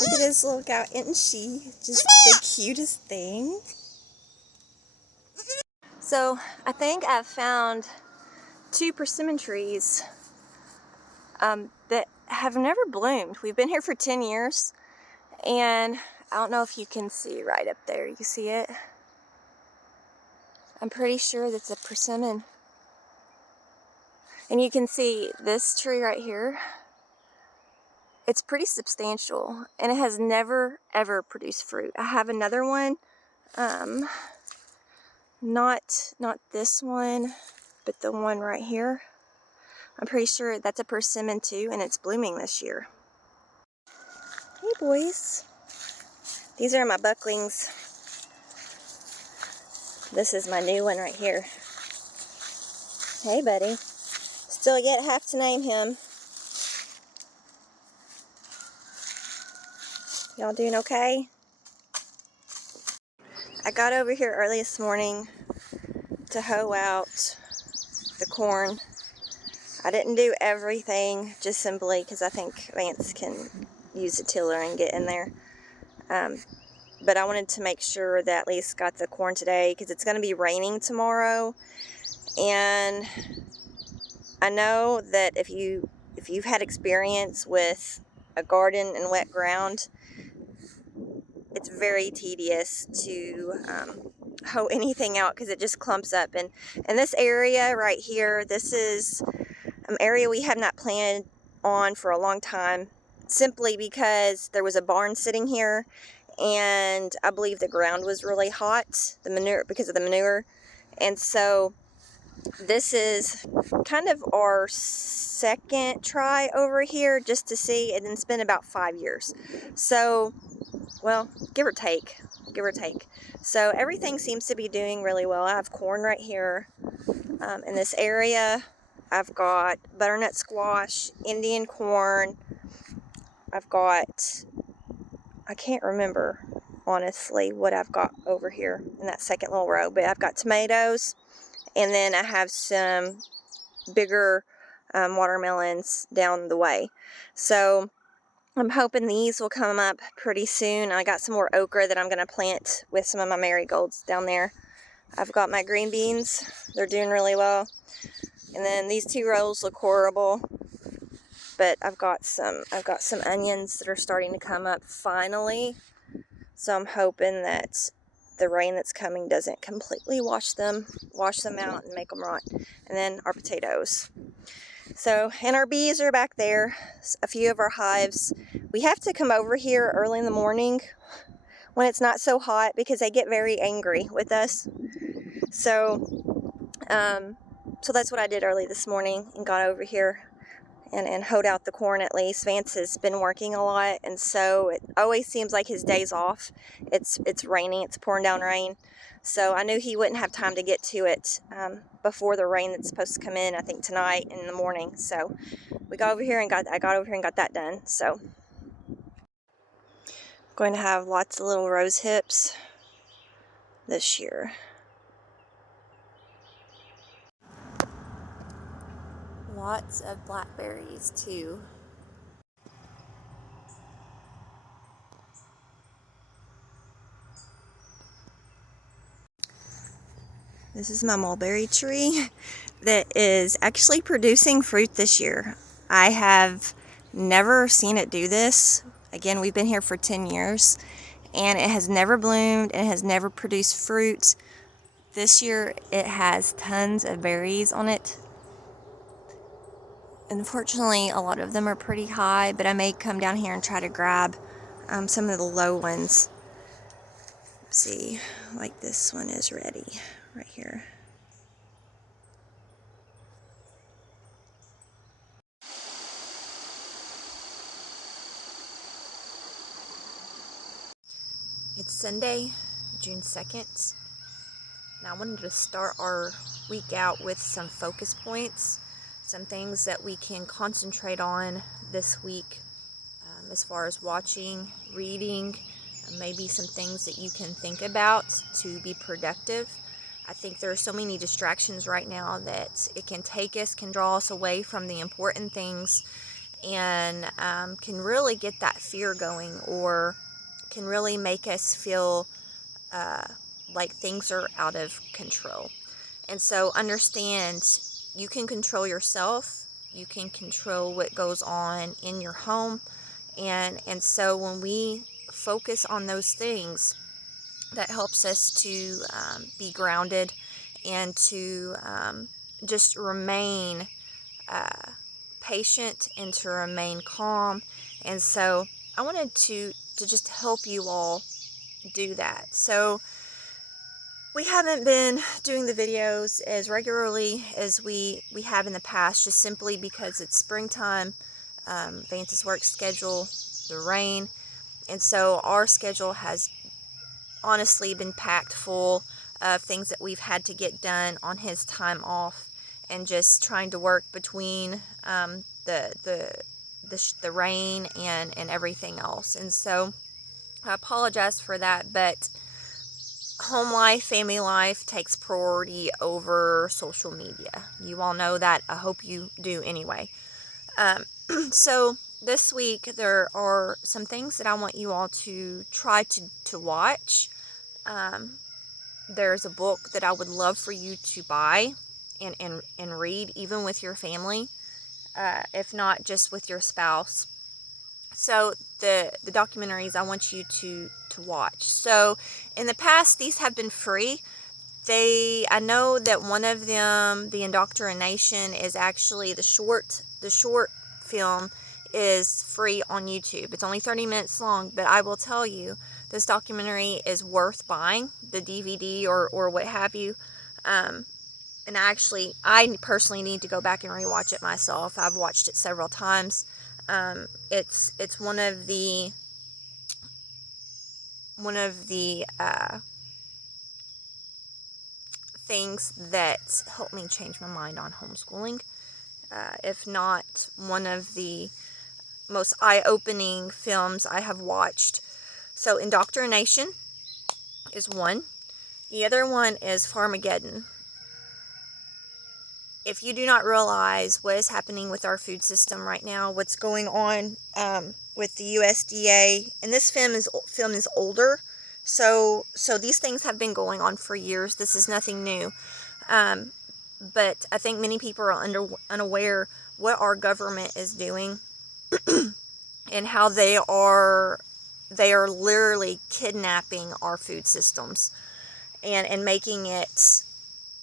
Look at this little cow. Isn't she just the cutest thing? So I think I've found 2 persimmon trees that have never bloomed. We've been here for 10 years, and I don't know if you can see right up there. You see it? I'm pretty sure that's a persimmon. And you can see this tree right here. It's pretty substantial, and it has never ever produced fruit. I have another one, not this one, but the one right here. I'm pretty sure that's a persimmon too, and it's blooming this year. Hey boys. These are my bucklings. This is my new one right here. Hey buddy. Still yet have to name him. Y'all doing okay? I got over here early this morning to hoe out the corn. I didn't do everything, just simply because I think Vance can use the tiller and get in there. But I wanted to make sure that at least got the corn today, because it's going to be raining tomorrow. And I know that if you've had experience with a garden and wet ground, it's very tedious to hoe anything out because it just clumps up. And in this area right here, this is an area we have not planned on for a long time, simply because there was a barn sitting here, and I believe the ground was really hot, the manure, because of the manure. And so this is kind of our second try over here, just to see, and it's been about 5 years. So, well, give or take. So everything seems to be doing really well. I have corn right here in this area. I've got butternut squash, Indian corn. I've got, I can't remember honestly what I've got over here in that second little row, but I've got tomatoes, and then I have some bigger watermelons down the way. So I'm hoping these will come up pretty soon. I got some more okra that I'm going to plant with some of my marigolds down there. I've got my green beans. They're doing really well. And then these 2 rows look horrible, but I've got some onions that are starting to come up finally. So I'm hoping that the rain that's coming doesn't completely wash them out and make them rot. And then our potatoes. So, and our bees are back there. A few of our hives. We have to come over here early in the morning when it's not so hot, because they get very angry with us. So, so that's what I did early this morning, and got over here and hoed out the corn at least. Vance has been working a lot, and so it always seems like his days off, it's raining, it's pouring down rain. So I knew he wouldn't have time to get to it before the rain that's supposed to come in, I think tonight and in the morning. So we got over here and I got over here and got that done. So I'm going to have lots of little rose hips this year. Lots of blackberries too. This is my mulberry tree that is actually producing fruit this year. I have never seen it do this. Again, we've been here for 10 years, and it has never bloomed and it has never produced fruit. This year it has tons of berries on it. Unfortunately, a lot of them are pretty high, but I may come down here and try to grab some of the low ones. Let's see, like this one is ready right here. It's Sunday, June 2nd, and I wanted to start our week out with some focus points, some things that we can concentrate on this week, as far as watching, reading, maybe some things that you can think about to be productive. I think there are so many distractions right now that it can take us, can draw us away from the important things, and can really get that fear going, or can really make us feel like things are out of control. And so understand, you can control yourself, you can control what goes on in your home, and so when we focus on those things, that helps us to be grounded and to just remain patient and to remain calm. And so I wanted to just help you all do that. So we haven't been doing the videos as regularly as we have in the past, just simply because it's springtime, Vance's work schedule, the rain, and so our schedule has honestly been packed full of things that we've had to get done on his time off, and just trying to work between the rain and everything else. And so I apologize for that, but home life, family life takes priority over social media. You all know that. I hope you do anyway. So this week there are some things that I want you all to try to watch. There's a book that I would love for you to buy and read, even with your family, if not just with your spouse. So the documentaries I want you to watch. So in the past, these have been free. I know that one of them, The Indoctrination, is actually the short film is free on YouTube. It's only 30 minutes long, but I will tell you, this documentary is worth buying, the DVD or what have you. And I personally need to go back and rewatch it myself. I've watched it several times. It's one of the things that helped me change my mind on homeschooling, if not one of the most eye-opening films I have watched. So Indoctrination is one. The other one is Farmageddon. If you do not realize what is happening with our food system right now, what's going on with the USDA, and this film is older, so these things have been going on for years. This is nothing new, but I think many people are unaware what our government is doing and how they are literally kidnapping our food systems and making it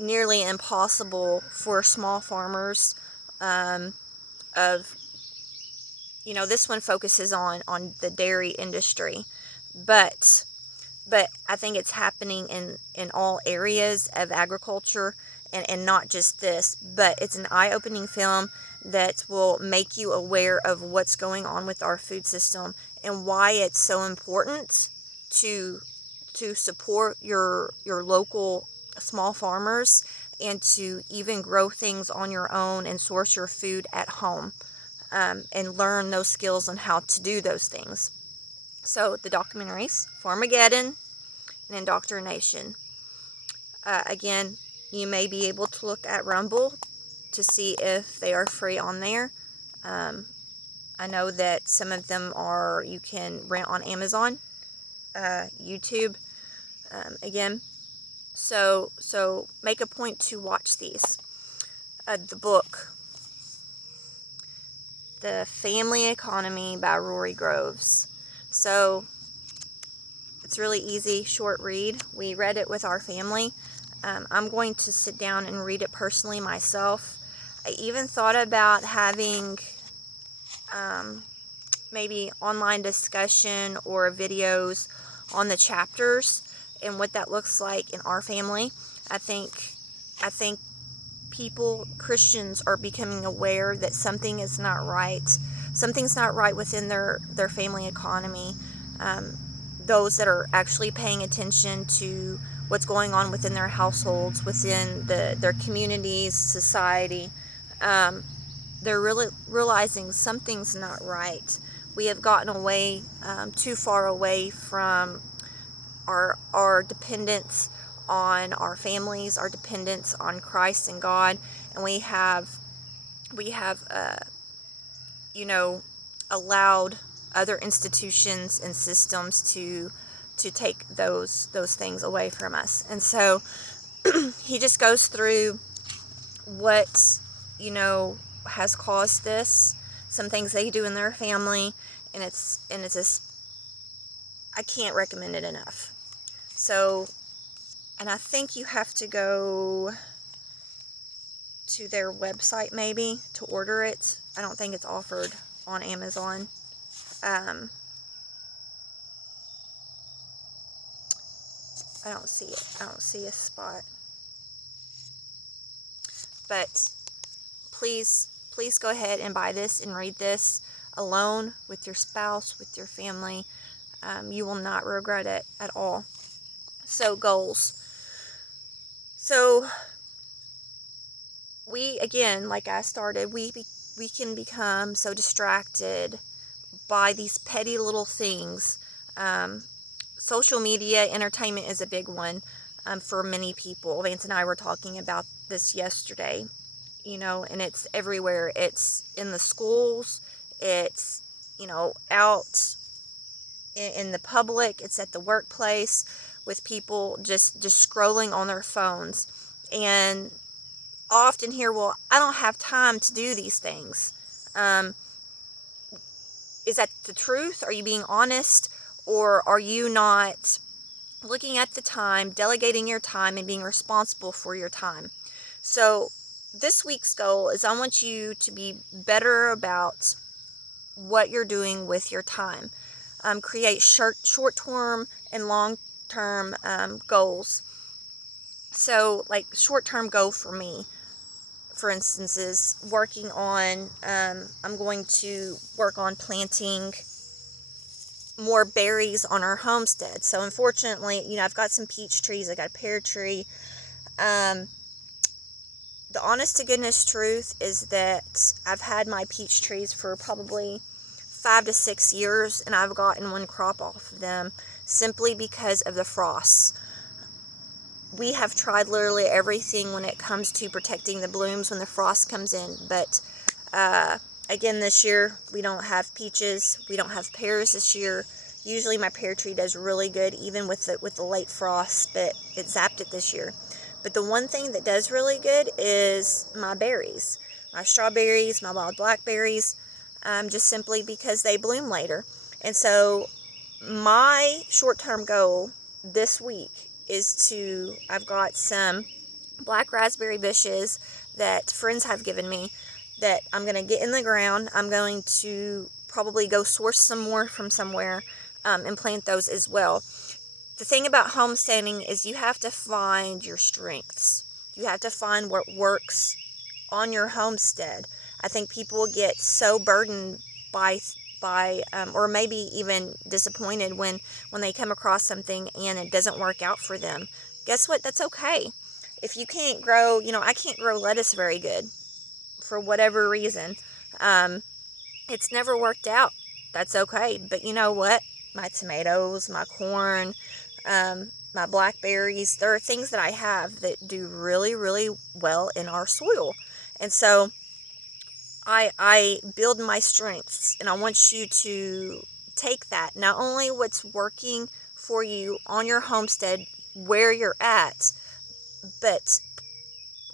nearly impossible for small farmers. This one focuses on the dairy industry, but I think it's happening in all areas of agriculture, and not just this, but it's an eye-opening film that will make you aware of what's going on with our food system and why it's so important to support your local small farmers, and to even grow things on your own and source your food at home, and learn those skills on how to do those things. So the documentaries, Farmageddon and Indoctrination. Again, you may be able to look at Rumble to see if they are free on there. I know that some of them you can rent on Amazon, YouTube, again. So make a point to watch these. The book, The Family Economy by Rory Groves. So it's really easy, short read. We read it with our family. I'm going to sit down and read it personally myself. I even thought about having maybe online discussion or videos on the chapters and what that looks like in our family. I think Christians are becoming aware that something is not right. Something's not right within their family economy. Those that are actually paying attention to what's going on within their households, within their communities, society, they're really realizing something's not right. We have gotten away, too far away from our dependence on our families, our dependence on Christ and God, and we have you know, allowed other institutions and systems to take those things away from us. And so he just goes through what, you know, has caused this, some things they do in their family, and it's just, I can't recommend it enough. So, and I think you have to go to their website maybe to order it. I don't think it's offered on Amazon. I don't see it. I don't see a spot. But please go ahead and buy this and read this alone, with your spouse, with your family. You will not regret it at all. So, goals. So, we, again, like I started, we can become so distracted by these petty little things. Social media, entertainment is a big one for many people. Vance and I were talking about this yesterday, you know, and it's everywhere. It's in the schools, it's, you know, out in the public, it's at the workplace, with people just scrolling on their phones. And often hear, well, I don't have time to do these things. Is that the truth? Are you being honest? Or are you not looking at the time, delegating your time, and being responsible for your time? So this week's goal is, I want you to be better about what you're doing with your time. Create short-term and long-term goals. So, like, short-term goal for me, for instance, is working on, I'm going to work on planting more berries on our homestead. So unfortunately, you know, I've got some peach trees, I got a pear tree. The honest to goodness truth is that I've had my peach trees for probably 5 to 6 years, and I've gotten one crop off of them simply because of the frosts. We have tried literally everything when it comes to protecting the blooms when the frost comes in, but again, this year we don't have peaches, we don't have pears this year. Usually my pear tree does really good even with the late frost, but it zapped it this year. But the one thing that does really good is my berries, my strawberries, my wild blackberries, just simply because they bloom later. And so my short-term goal this week is I've got some black raspberry bushes that friends have given me that I'm going to get in the ground. I'm going to probably go source some more from somewhere and plant those as well. The thing about homesteading is you have to find your strengths. You have to find what works on your homestead. I think people get so burdened by or maybe even disappointed when they come across something and it doesn't work out for them. Guess what? That's okay. If you can't grow, you know, I can't grow lettuce very good for whatever reason. It's never worked out. That's okay. But you know what? My tomatoes, my corn, my blackberries, there are things that I have that do really, really well in our soil. And so I build my strengths, and I want you to take that, not only what's working for you on your homestead where you're at, but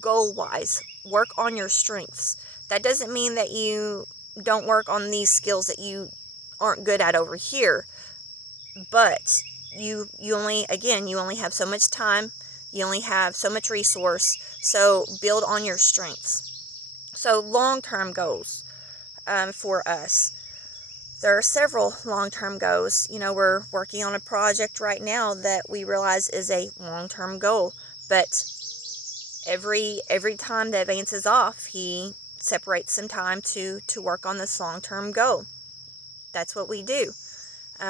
goal-wise, work on your strengths. That doesn't mean that you don't work on these skills that you aren't good at over here, but you only have so much time, you only have so much resource, so build on your strengths. So long-term goals for us. There are several long-term goals. You know, we're working on a project right now that we realize is a long-term goal, but every time that Vance is off, he separates some time to work on this long-term goal. That's what we do.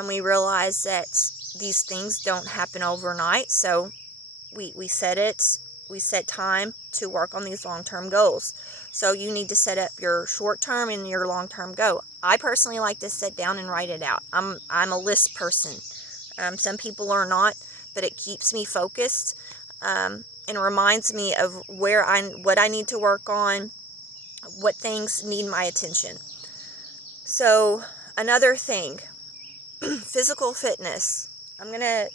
We realize that these things don't happen overnight, so we set time to work on these long-term goals. So you need to set up your short-term and your long-term goal. I personally like to sit down and write it out. I'm a list person. Some people are not, but it keeps me focused and reminds me of what I need to work on, what things need my attention. So another thing, physical fitness. I'm gonna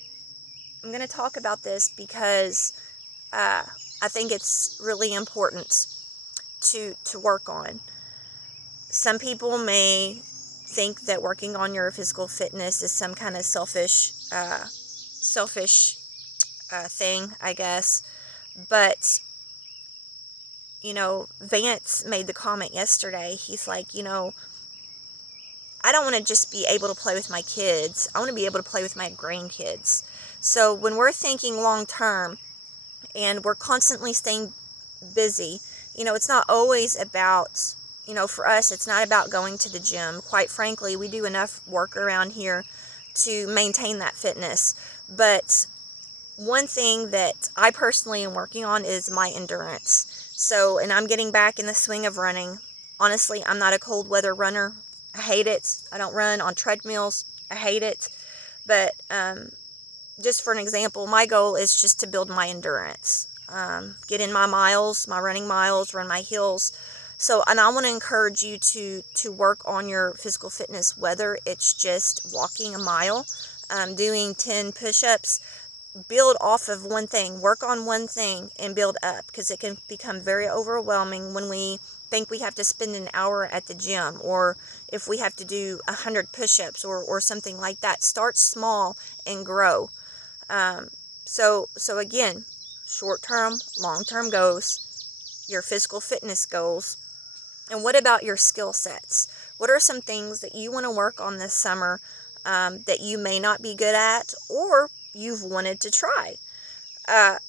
talk about this because I think it's really important to work on. Some people may think that working on your physical fitness is some kind of selfish thing, I guess. But Vance made the comment yesterday. He's like, I don't want to just be able to play with my kids. I want to be able to play with my grandkids. So when we're thinking long term and we're constantly staying busy, it's not always about, for us, it's not about going to the gym. Quite frankly, we do enough work around here to maintain that fitness. But one thing that I personally am working on is my endurance. So, and I'm getting back in the swing of running. Honestly, I'm not a cold weather runner. I hate it. I don't run on treadmills. I hate it. But just for an example, my goal is just to build my endurance. Get in my miles, my running miles, run my hills. So, and I want to encourage you to work on your physical fitness, whether it's just walking a mile, doing 10 push-ups. Build off of one thing, work on one thing and build up, because it can become very overwhelming when we think we have to spend an hour at the gym, or if we have to do 100 push-ups or something like that. Start small and grow. So again, short-term, long-term goals, your physical fitness goals. And what about your skill sets? What are some things that you want to work on this summer that you may not be good at, or you've wanted to try?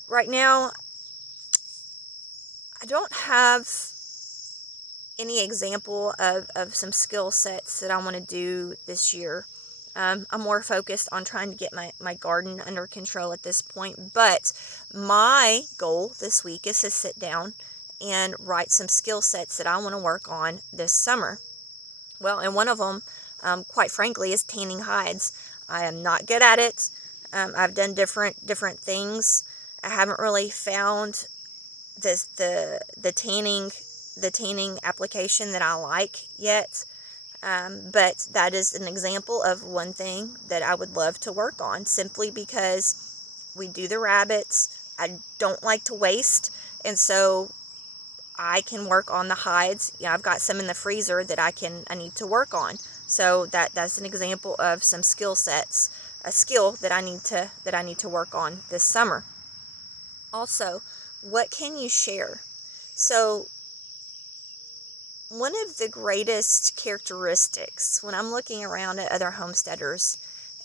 Right now, I don't have any example of some skill sets that I want to do this year. I'm more focused on trying to get my garden under control at this point. But my goal this week is to sit down and write some skill sets that I want to work on this summer. Well, and one of them, quite frankly, is tanning hides. I am not good at it. I've done different things. I haven't really found the tanning application that I like yet. But that is an example of one thing that I would love to work on, simply because we do the rabbits. I don't like to waste, and so I can work on the hides. I've got some in the freezer that I need to work on. So that's an example of some skill sets, a skill that I need to work on this summer. Also, what can you share? So one of the greatest characteristics when I'm looking around at other homesteaders,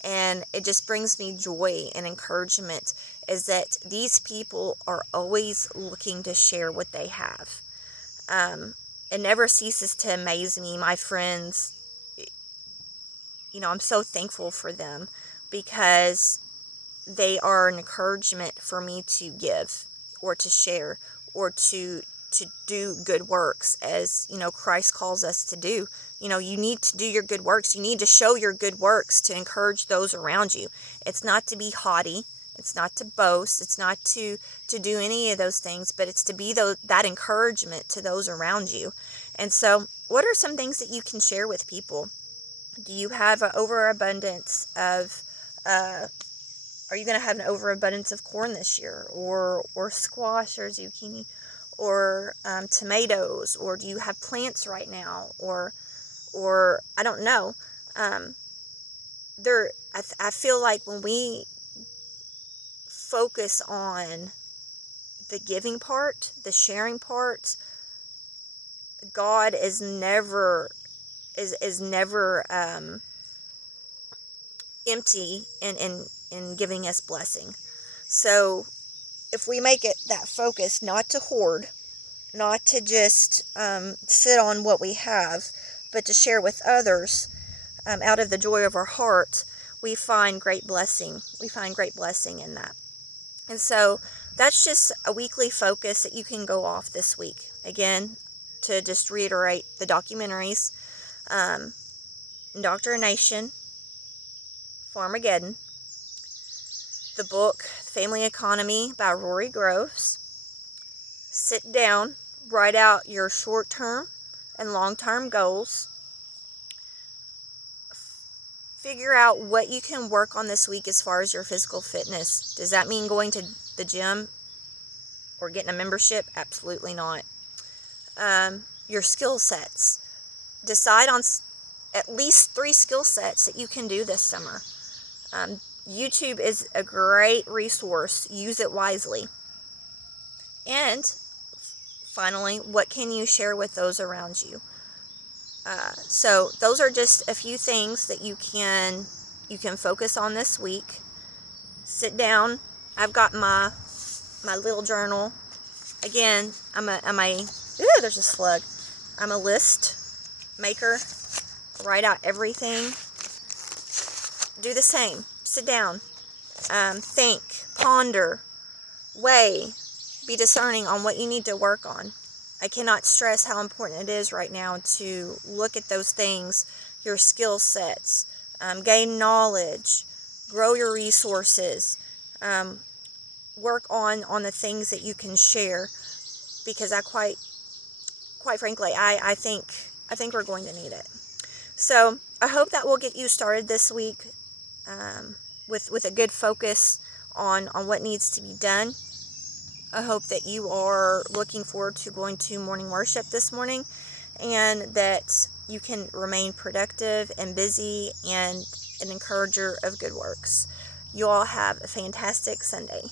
and it just brings me joy and encouragement, is that these people are always looking to share what they have. It never ceases to amaze me. My friends, I'm so thankful for them, because they are an encouragement for me to give or to share or to do good works, as Christ calls us to do. You need to do your good works. You need to show your good works to encourage those around you. It's not to be haughty. It's not to boast. It's not to do any of those things, but it's to be that encouragement to those around you. And so, what are some things that you can share with people? Do you have an overabundance of are you going to have an overabundance of corn this year, or squash or zucchini, or tomatoes, or do you have plants right now, or I don't know. I feel like when we focus on the giving part, the sharing part, God is never empty in giving us blessing. So if we make it that focus, not to hoard, not to just sit on what we have, but to share with others out of the joy of our heart, we find great blessing. We find great blessing in that. And so that's just a weekly focus that you can go off this week. Again, to just reiterate the documentaries, Indoctrination, Farmageddon, the book Family Economy by Rory Groves. Sit down, write out your short-term and long-term goals. figure out what you can work on this week as far as your physical fitness. Does that mean going to the gym or getting a membership? Absolutely not. Your skill sets. Decide on at least 3 skill sets that you can do this summer. YouTube is a great resource. Use it wisely. And finally, what can you share with those around you? So those are just a few things that you can focus on this week. Sit down. I've got my little journal. Again, there's a slug. I'm a list maker. Write out everything. Do the same. Sit down. Think. Ponder. Weigh. Be discerning on what you need to work on. I cannot stress how important it is right now to look at those things, your skill sets, gain knowledge, grow your resources, work on the things that you can share, because quite frankly, I think we're going to need it. So I hope that will get you started this week with a good focus on what needs to be done. I hope that you are looking forward to going to morning worship this morning, and that you can remain productive and busy and an encourager of good works. You all have a fantastic Sunday.